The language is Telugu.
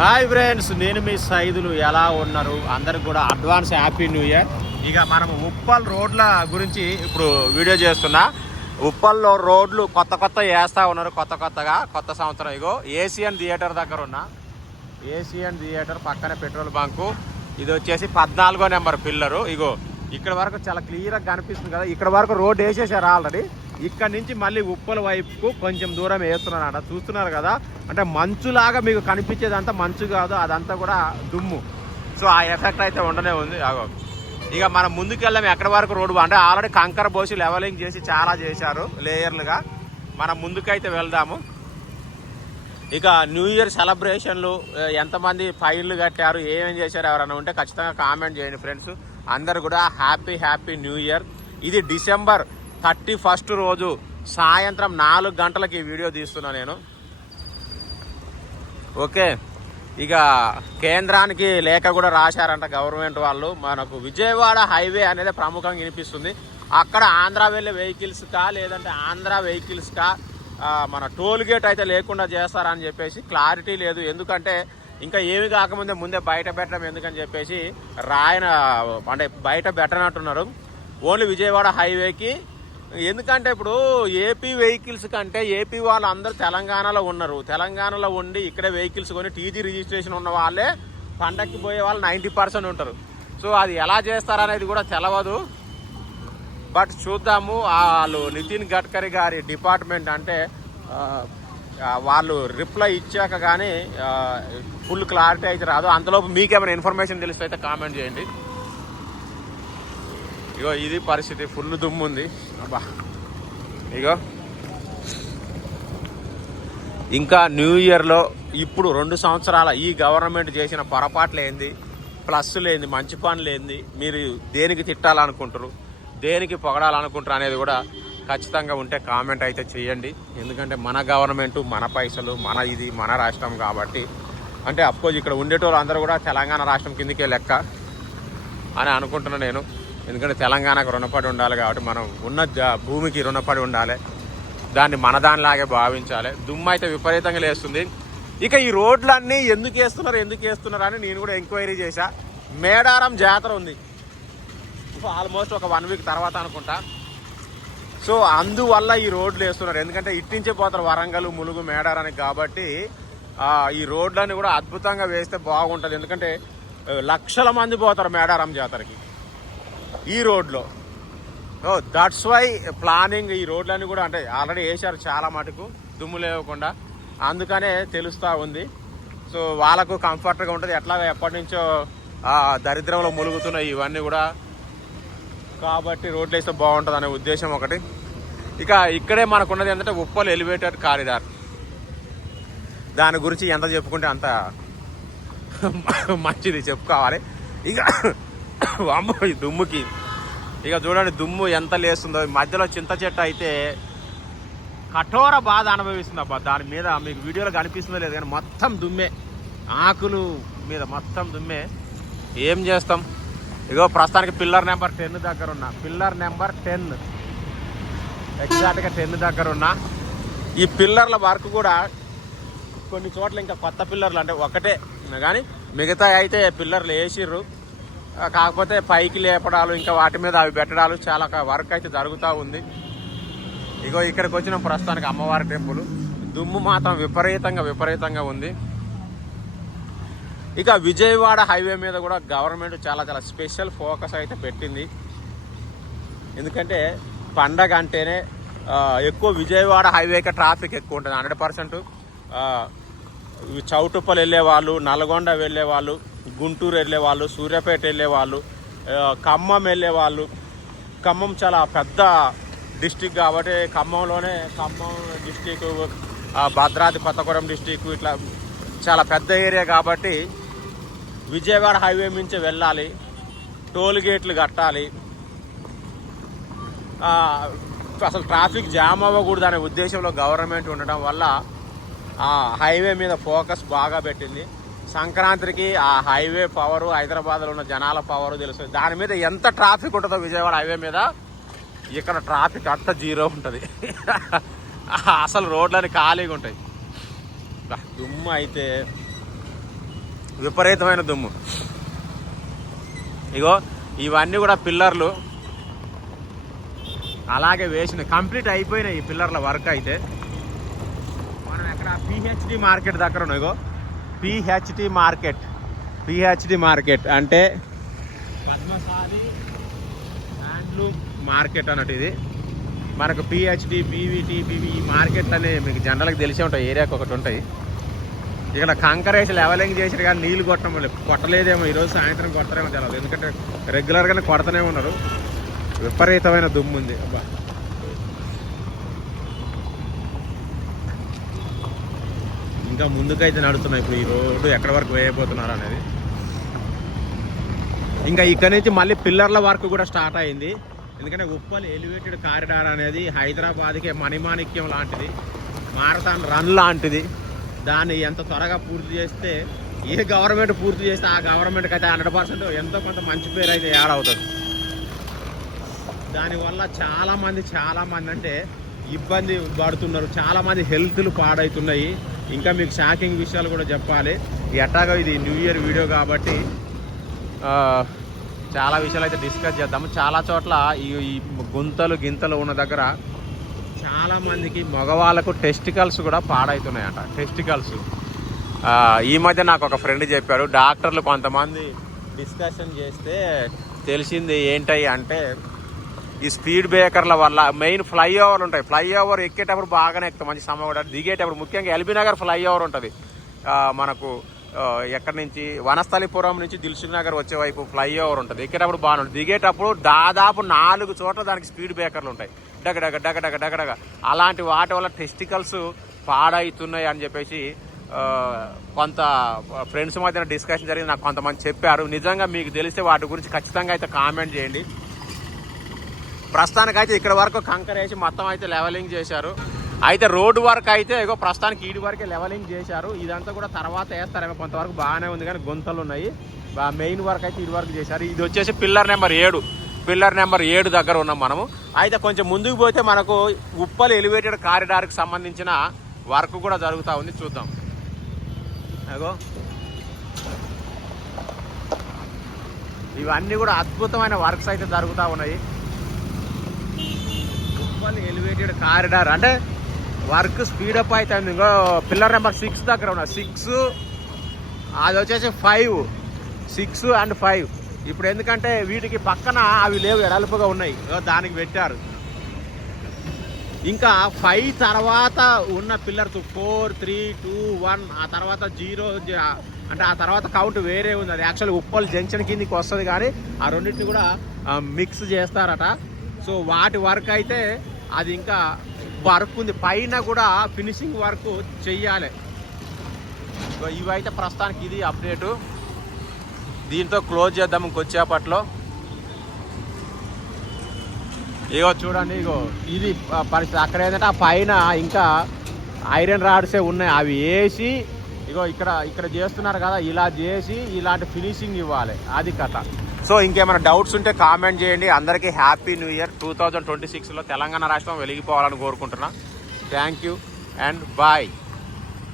హాయ్ ఫ్రెండ్స్, నేను మీ సైదులు. ఎలా ఉన్నారు? అందరికి కూడా అడ్వాన్స్ హ్యాపీ న్యూ ఇయర్. ఇక మనం ఉప్పల్ రోడ్ల గురించి ఇప్పుడు వీడియో చేస్తున్నా. ఉప్పల్లో రోడ్లు కొత్త వేస్తూ ఉన్నారు. కొత్త సంవత్సరం. ఇగో ఏషియన్ థియేటర్ దగ్గర ఉన్న ఏషియన్ థియేటర్ పక్కనే పెట్రోల్ బంకు. ఇది వచ్చేసి 14వ నెంబర్ పిల్లరు. ఇగో ఇక్కడ వరకు చాలా క్లియర్గా కనిపిస్తుంది కదా. ఇక్కడ వరకు రోడ్ వేసేసారు ఆల్రెడీ. ఇక్కడ నుంచి మళ్ళీ ఉప్పల వైపుకు కొంచెం దూరం వేస్తున్నారట. చూస్తున్నారు కదా, అంటే మంచులాగా మీకు కనిపించేదంతా మంచు కాదు, అదంతా కూడా దుమ్ము. సో ఆ ఎఫెక్ట్ అయితే ఉండనే ఉంది. ఇక మనం ముందుకెళ్ళాం. ఎక్కడి వరకు రోడ్డు అంటే ఆల్రెడీ కంకర పోసి లెవెలింగ్ చేసి చాలా చేశారు లేయర్లుగా. మనం ముందుకైతే వెళ్దాము. ఇక న్యూ ఇయర్ సెలబ్రేషన్లు ఎంతమంది ఫైన్లు కట్టారు, ఏమేం చేశారు ఎవరైనా ఉంటే ఖచ్చితంగా కామెంట్ చేయండి ఫ్రెండ్స్. అందరు కూడా హ్యాపీ న్యూ ఇయర్. ఇది December 31 రోజు సాయంత్రం 4 గంటలకి వీడియో తీస్తున్నా నేను. ఓకే, ఇక కేంద్రానికి లేఖ కూడా రాశారంట గవర్నమెంట్ వాళ్ళు. మనకు విజయవాడ హైవే అనేది ప్రముఖంగా వినిపిస్తుంది. అక్కడ ఆంధ్ర వెళ్ళే వెహికల్స్కా లేదంటే ఆంధ్ర వెహికల్స్కా మన టోల్ గేట్ అయితే లేకుండా చేస్తారని చెప్పేసి క్లారిటీ లేదు. ఎందుకంటే ఇంకా ఏమి కాకముందే ముందే బయట పెట్టడం ఎందుకని చెప్పేసి అంటే బయట పెట్టనట్టున్నారు. ఓన్లీ విజయవాడ హైవేకి. ఎందుకంటే ఇప్పుడు ఏపీ వెహికల్స్ కంటే ఏపీ వాళ్ళు అందరూ తెలంగాణలో ఉన్నారు. తెలంగాణలో ఉండి ఇక్కడే వెహికల్స్ కొని టీజీ రిజిస్ట్రేషన్ ఉన్న వాళ్ళే పండక్కి పోయే వాళ్ళు 90% ఉంటారు. సో అది ఎలా చేస్తారనేది కూడా తెలవదు. బట్ చూద్దాము. వాళ్ళు నితిన్ గడ్కరీ గారి డిపార్ట్మెంట్ అంటే వాళ్ళు రిప్లై ఇచ్చాక కానీ ఫుల్ క్లారిటీ అయితే రాదు. అంతలోపు మీకేమైనా ఇన్ఫర్మేషన్ తెలిస్తే అయితే కామెంట్ చేయండి. ఇగో ఇది పరిస్థితి. ఫుల్ దుమ్ము ఉంది. అబ్బా, ఇగో ఇంకా న్యూ ఇయర్లో ఇప్పుడు 2 సంవత్సరాల ఈ గవర్నమెంట్ చేసిన పొరపాట్లు ఏంది, ప్లస్లు ఏంది, మంచి పనులు ఏంది, మీరు దేనికి తిట్టాలనుకుంటారు, దేనికి పొగడాలనుకుంటారు అనేది కూడా ఖచ్చితంగా ఉంటే కామెంట్ అయితే చేయండి. ఎందుకంటే మన గవర్నమెంటు, మన పైసలు, మన రాష్ట్రం కాబట్టి. అంటే అఫ్కోర్స్ ఇక్కడ ఉండేటోళ్ళు అందరూ కూడా తెలంగాణ రాష్ట్రం కిందకే లెక్క అని అనుకుంటున్నాను నేను. ఎందుకంటే తెలంగాణకు రుణపడి ఉండాలి కాబట్టి మనం ఉన్న భూమికి రుణపడి ఉండాలి. దాన్ని మన దానిలాగే భావించాలి. దుమ్ము అయితే విపరీతంగా లేస్తుంది. ఇక ఈ రోడ్లన్నీ ఎందుకు వేస్తున్నారు అని నేను కూడా ఎంక్వైరీ చేశా. మేడారం జాతర ఉంది ఆల్మోస్ట్ ఒక 1 వీక్ తర్వాత అనుకుంటా. సో అందువల్ల ఈ రోడ్లు వేస్తున్నారు. ఎందుకంటే ఇట్టించే పోతారు వరంగల్, ములుగు, మేడారానికి. కాబట్టి ఈ రోడ్లన్నీ కూడా అద్భుతంగా వేస్తే బాగుంటుంది. ఎందుకంటే లక్షల మంది పోతారు మేడారం జాతరకి ఈ రోడ్లో. That's why planning. ఈ రోడ్లన్నీ కూడా అంటే ఆల్రెడీ వేశారు చాలా మటుకు దుమ్ము లేకుండా. అందుకనే తెలుస్తూ ఉంది. సో వాళ్ళకు కంఫర్ట్గా ఉంటుంది. ఎట్లాగా ఎప్పటి నుంచో దరిద్రంలో ములుగుతున్నాయి ఇవన్నీ కూడా. కాబట్టి రోడ్లు వేస్తే బాగుంటుంది అనే ఉద్దేశం ఒకటి. ఇక ఇక్కడే మనకున్నది ఏంటంటే ఉప్పల్ ఎలివేటెడ్ కారిడార్. దాని గురించి ఎంత చెప్పుకుంటే అంత మంచిది చెప్పుకోవాలి. ఇక అమ్మో ఈ దుమ్ముకి ఇక చూడండి దుమ్ము ఎంత లేస్తుందో. మధ్యలో చింత చెట్టు అయితే కఠోర బాధ అనుభవిస్తుంది. అబ్బా, దాని మీద మీకు వీడియోలో కనిపిస్తుందో లేదు కానీ మొత్తం దుమ్మే, ఆకులు మీద మొత్తం దుమ్మే. ఏం చేస్తాం. ఇగో ప్రస్తుతానికి పిల్లర్ నెంబర్ 10 దగ్గర ఉన్నా. పిల్లర్ నెంబర్ 10 ఎగ్జాక్ట్గా 10 దగ్గర ఉన్నా. ఈ పిల్లర్ల వర్క్ కూడా కొన్ని చోట్ల ఇంకా కొత్త పిల్లర్లు అంటే ఒకటే కానీ మిగతా అయితే పిల్లర్లు వేసిర్రు. కాకపోతే పైకి లేపడాలు ఇంకా వాటి మీద అవి పెట్టడాలు చాలా వర్క్ అయితే జరుగుతూ ఉంది. ఇగో ఇక్కడికి వచ్చిన ప్రస్తుతానికి అమ్మవారి టెంపుల్. దుమ్ము మాత్రం విపరీతంగా ఉంది. ఇక విజయవాడ హైవే మీద కూడా గవర్నమెంట్ చాలా స్పెషల్ ఫోకస్ అయితే పెట్టింది. ఎందుకంటే పండగ అంటేనే ఎక్కువ విజయవాడ హైవేకి ట్రాఫిక్ ఎక్కువ ఉంటుంది. 100%. చౌటుప్పల్ వెళ్ళే వాళ్ళు, నల్గొండ వెళ్ళే వాళ్ళు, గుంటూరు వెళ్ళే వాళ్ళు, సూర్యాపేట వెళ్ళే వాళ్ళు, ఖమ్మం వెళ్ళే వాళ్ళు. ఖమ్మం చాలా పెద్ద డిస్టిక్ కాబట్టి ఖమ్మం డిస్టిక్, భద్రాద్రి కొత్తగూడెం డిస్టిక్ ఇట్లా చాలా పెద్ద ఏరియా కాబట్టి విజయవాడ హైవే నుంచి వెళ్ళాలి. టోల్ గేట్లు కట్టాలి. అసలు ట్రాఫిక్ జామ్ అవ్వకూడదు అనే ఉద్దేశంలో గవర్నమెంట్ ఉండడం వల్ల ఆ హైవే మీద ఫోకస్ బాగా పెట్టింది. సంక్రాంతికి ఆ హైవే పవరు, హైదరాబాద్లో ఉన్న జనాల పవరు తెలుస్తుంది. దాని మీద ఎంత ట్రాఫిక్ ఉంటుందో విజయవాడ హైవే మీద, ఇక్కడ ట్రాఫిక్ అంత జీరో ఉంటుంది. అసలు రోడ్లన్నీ ఖాళీగా ఉంటాయి. దుమ్ము అయితే విపరీతమైన దుమ్ము. ఇగో ఇవన్నీ కూడా పిల్లర్లు అలాగే వేసినాయి, కంప్లీట్ అయిపోయినాయి ఈ పిల్లర్ల వర్క్ అయితే. మనం ఎక్కడ పిహెచ్డి మార్కెట్ దగ్గర ఉన్నాం. ఇగో పిహెచ్డి మార్కెట్ అంటే పద్మశాలి హ్యాండ్లూమ్ మార్కెట్ అన్నట్టు. ఇది మనకు పిహెచ్డి, పీవీటీ, పీవీ ఈ మార్కెట్లు అనే మీకు జనరల్గా తెలిసే ఉంటాయి, ఏరియాకి ఒకటి ఉంటాయి. ఇక్కడ కంకరేసి లెవలింగ్ చేసారు కానీ నీళ్ళు కొట్టలేదేమో, ఈరోజు సాయంత్రం కొడతారేమో తెలియదు, ఎందుకంటే రెగ్యులర్గానే కొడతానే ఉన్నారు. విపరీతమైన దుమ్ము ఉంది. అబ్బా ఇంకా ముందుకైతే నడుస్తున్నాయి. ఇప్పుడు ఈ రోడ్డు ఎక్కడి వరకు వేయబోతున్నారు అనేది. ఇంకా ఇక్కడ నుంచి మళ్ళీ పిల్లర్ల వర్క్ కూడా స్టార్ట్ అయింది. ఎందుకంటే ఉప్పల్ ఎలివేటెడ్ కారిడార్ అనేది హైదరాబాద్కి మణిమాణిక్యం లాంటిది, మారథాన్ రన్ లాంటిది. దాన్ని ఎంత త్వరగా పూర్తి చేస్తే, ఏ గవర్నమెంట్ పూర్తి చేస్తే ఆ గవర్నమెంట్కి అయితే 100% ఎంతో కొంత మంచి పేరు అయితే యాడ్ అవుతుంది. దానివల్ల చాలామంది అంటే ఇబ్బంది పడుతున్నారు, చాలామంది హెల్త్లు పాడవుతున్నాయి. ఇంకా మీకు షాకింగ్ విషయాలు కూడా చెప్పాలి. ఎట్టాగో ఇది న్యూ ఇయర్ వీడియో కాబట్టి చాలా విషయాలు అయితే డిస్కస్ చేద్దాము. చాలా చోట్ల ఈ గింతలు ఉన్న దగ్గర చాలామందికి మగవాళ్ళకు టెస్టికల్స్ కూడా పాడవుతున్నాయట. టెస్టికల్స్ ఈ మధ్య నాకు ఒక ఫ్రెండ్ చెప్పాడు, డాక్టర్లు కొంతమంది డిస్కషన్ చేస్తే తెలిసింది ఏంటయ్యి అంటే, ఈ స్పీడ్ బ్రేకర్ల వల్ల మెయిన్ ఫ్లైఓవర్లు ఉంటాయి. ఫ్లైఓవర్ ఎక్కేటప్పుడు బాగానే ఎక్కుతాం, మంచి సమయం కూడా. దిగేటప్పుడు ముఖ్యంగా ఎల్బీ నగర్ ఫ్లైఓవర్ ఉంటుంది మనకు, ఎక్కడి నుంచి వనస్థలిపురం నుంచి దిల్సుఖ్ నగర్ వచ్చే వైపు ఫ్లైఓవర్ ఉంటుంది. ఎక్కేటప్పుడు బాగానే ఉంటుంది, దిగేటప్పుడు దాదాపు 4 చోట్ల దానికి స్పీడ్ బ్రేకర్లు ఉంటాయి, డగడగ. అలాంటి వాటి వల్ల టెస్టికల్స్ పాడవుతున్నాయి అని చెప్పేసి కొంత ఫ్రెండ్స్ మధ్యన డిస్కషన్ జరిగింది. నాకు కొంతమంది చెప్పారు. నిజంగా మీకు తెలిస్తే వాటి గురించి ఖచ్చితంగా అయితే కామెంట్ చేయండి. ప్రస్తుతానికైతే ఇక్కడ వరకు కంకర్ వేసి మొత్తం అయితే లెవలింగ్ చేశారు. అయితే రోడ్డు వర్క్ అయితే ఇగో ప్రస్తుతానికి ఈడి వరకే లెవలింగ్ చేశారు. ఇదంతా కూడా తర్వాత వేస్తారేమో, కొంతవరకు బాగానే ఉంది కానీ గుంతలు ఉన్నాయి. మెయిన్ వర్క్ అయితే ఇది వరకు చేశారు. ఇది వచ్చేసి పిల్లర్ నెంబర్ 7 దగ్గర ఉన్నాం మనము. అయితే కొంచెం ముందుకు పోతే మనకు ఉప్పల్ ఎలివేటెడ్ కారిడార్కి సంబంధించిన వర్క్ కూడా జరుగుతూ ఉంది, చూద్దాం. అగో ఇవన్నీ కూడా అద్భుతమైన వర్క్స్ అయితే జరుగుతూ ఉన్నాయి. ఉప్పల్ ఎలివేటెడ్ కారిడార్ అంటే వర్క్ స్పీడప్ అవుతుంది. ఇంకో పిల్లర్ నెంబర్ 6 దగ్గర ఉన్నా, 6 అది వచ్చేసి 5, 6 and 5. ఇప్పుడు ఎందుకంటే వీటికి పక్కన అవి లేవు, ఎడల్పుగా ఉన్నాయి, దానికి పెట్టారు. ఇంకా 5 తర్వాత ఉన్న పిల్లర్స్ 4, 3, 2, 1 ఆ తర్వాత 0 అంటే ఆ తర్వాత కౌంట్ వేరే ఉంది. అది యాక్చువల్గా ఉప్పల్ జంక్షన్ కిందకి వస్తుంది కానీ ఆ రెండింటిని కూడా మిక్స్ చేస్తారట. సో వాటి వర్క్ అయితే అది ఇంకా వర్క్ ఉంది, పైన కూడా ఫినిషింగ్ వర్క్ చెయ్యాలి. ఇవైతే ప్రస్తుతానికి ఇది అప్డేటు. దీంతో క్లోజ్ చేద్దాం ఇంకొచ్చేపట్లో. ఇగో చూడండి, ఇగో ఇది పరిస్థితి. అక్కడ ఏంటంటే ఆ పైన ఇంకా ఐరన్ రాడ్సే ఉన్నాయి, అవి వేసి ఇగో ఇక్కడ చేస్తున్నారు కదా, ఇలా చేసి ఇలాంటి ఫినిషింగ్ ఇవ్వాలి, అది కథ. సో ఇంకేమైనా డౌట్స్ ఉంటే కామెంట్ చేయండి. అందరికీ హ్యాపీ న్యూ ఇయర్. 2026లో తెలంగాణ రాష్ట్రం వెలిగిపోవాలని కోరుకుంటున్నా. Thank you and bye.